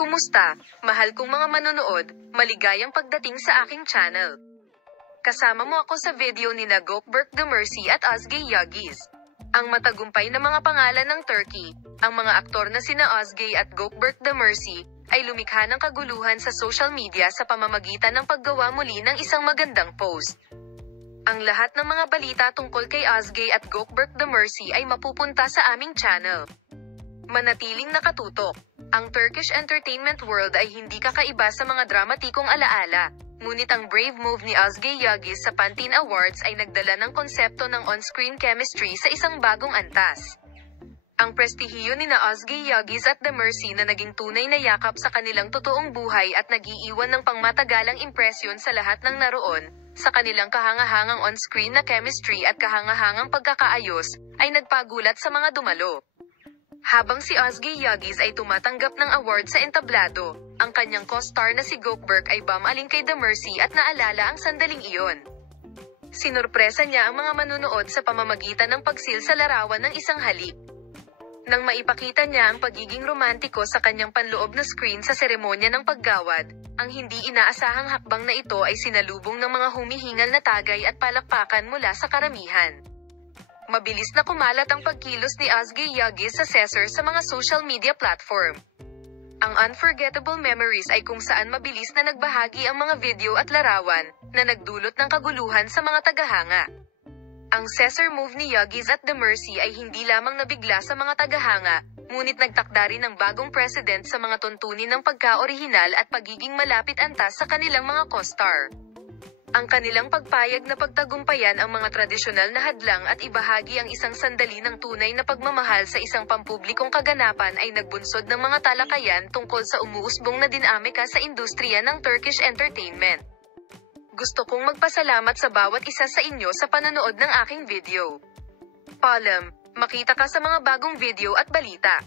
Kumusta, mahal kong mga manonood, maligayang pagdating sa aking channel. Kasama mo ako sa video ni Gökberk Demirci at Özge Yildiz. Ang matagumpay na mga pangalan ng Turkey, ang mga aktor na sina Özge at Gökberk Demirci, ay lumikha ng kaguluhan sa social media sa pamamagitan ng paggawa muli ng isang magandang post. Ang lahat ng mga balita tungkol kay Özge at Gökberk Demirci ay mapupunta sa aming channel. Manatiling nakatutok. Ang Turkish entertainment world ay hindi kakaiba sa mga dramatikong alaala, ngunit ang brave move ni Özge Yildiz sa Pantene Awards ay nagdala ng konsepto ng on-screen chemistry sa isang bagong antas. Ang prestihiyo ni Özge Yildiz at Demirci na naging tunay na yakap sa kanilang totoong buhay at nag-iiwan ng pangmatagalang impresyon sa lahat ng naroon, sa kanilang kahangahangang on-screen na chemistry at kahangahangang pagkakaayos, ay nagpagulat sa mga dumalo. Habang si Özge Yildiz ay tumatanggap ng award sa entablado, ang kanyang co-star na si Gökberk ay bumaling kay Demirci at naalala ang sandaling iyon. Sinurpresa niya ang mga manunood sa pamamagitan ng pagsil sa larawan ng isang halik. Nang maipakita niya ang pagiging romantiko sa kanyang panloob na screen sa seremonya ng paggawad, ang hindi inaasahang hakbang na ito ay sinalubong ng mga humihingal na tagay at palakpakan mula sa karamihan. Mabilis na kumalat ang pagkilos ni Özge Yildiz sa Caesar sa mga social media platform. Ang Unforgettable Memories ay kung saan mabilis na nagbahagi ang mga video at larawan, na nagdulot ng kaguluhan sa mga tagahanga. Ang Caesar move ni Yildiz at Demirci ay hindi lamang nabigla sa mga tagahanga, ngunit nagtakda rin ng bagong president sa mga tuntunin ng pagka-orihinal at pagiging malapit antas sa kanilang mga co-star. Ang kanilang pagpayag na pagtagumpayan ang mga tradisyonal na hadlang at ibahagi ang isang sandali ng tunay na pagmamahal sa isang pampublikong kaganapan ay nagbunsod ng mga talakayan tungkol sa umuusbong na dinamika sa industriya ng Turkish entertainment. Gusto kong magpasalamat sa bawat isa sa inyo sa panonood ng aking video. Paalam, makita ka sa mga bagong video at balita.